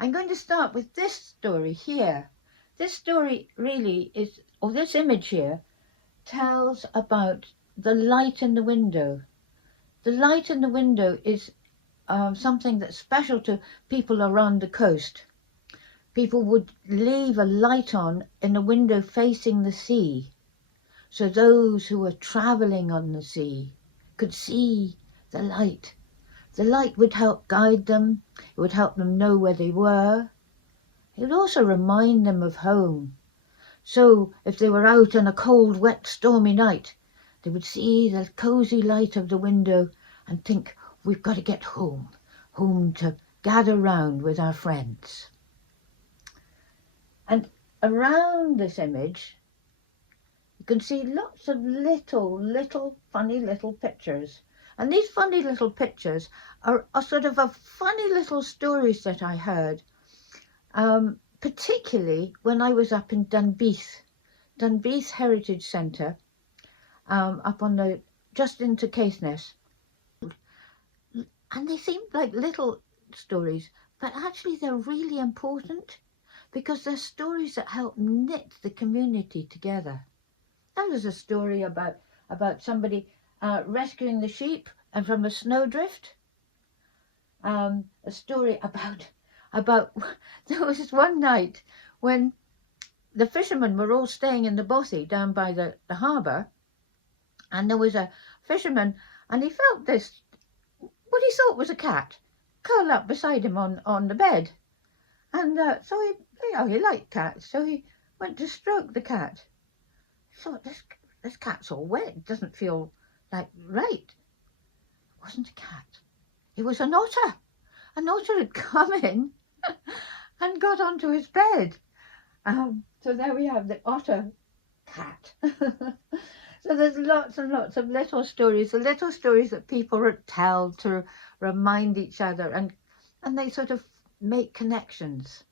I'm going to start with this story here. This story really is, or this image here, tells about the light in the window. The light in the window is something that's special to people around the coast. People would leave a light on in a window facing the sea, so those who were travelling on the sea could see the light. The light would help guide them, it would help them know where they were. It would also remind them of home. So if they were out on a cold, wet, stormy night, they would see the cosy light of the window and think, we've got to get home, home to gather round with our friends. And around this image, you can see lots of little funny little pictures. And these funny little pictures are sort of a funny little stories that I heard, particularly when I was up in Dunbeath Heritage Centre, up on the, just into Caithness. And they seem like little stories, but actually they're really important because they're stories that help knit the community together. There was a story about somebody rescuing the sheep and from a snowdrift. A story about there was one night when the fishermen were all staying in the bothy down by the harbour, and there was a fisherman, and he felt this, what he thought was a cat, curl up beside him on the bed. And so he liked cats, so he went to stroke the cat. He thought, this cat's all wet, it doesn't feel like right. It wasn't a cat, it was an otter. An otter had come in and got onto his bed. So there we have the otter cat. So there's lots and lots of little stories, the little stories that people tell to remind each other, and they sort of make connections.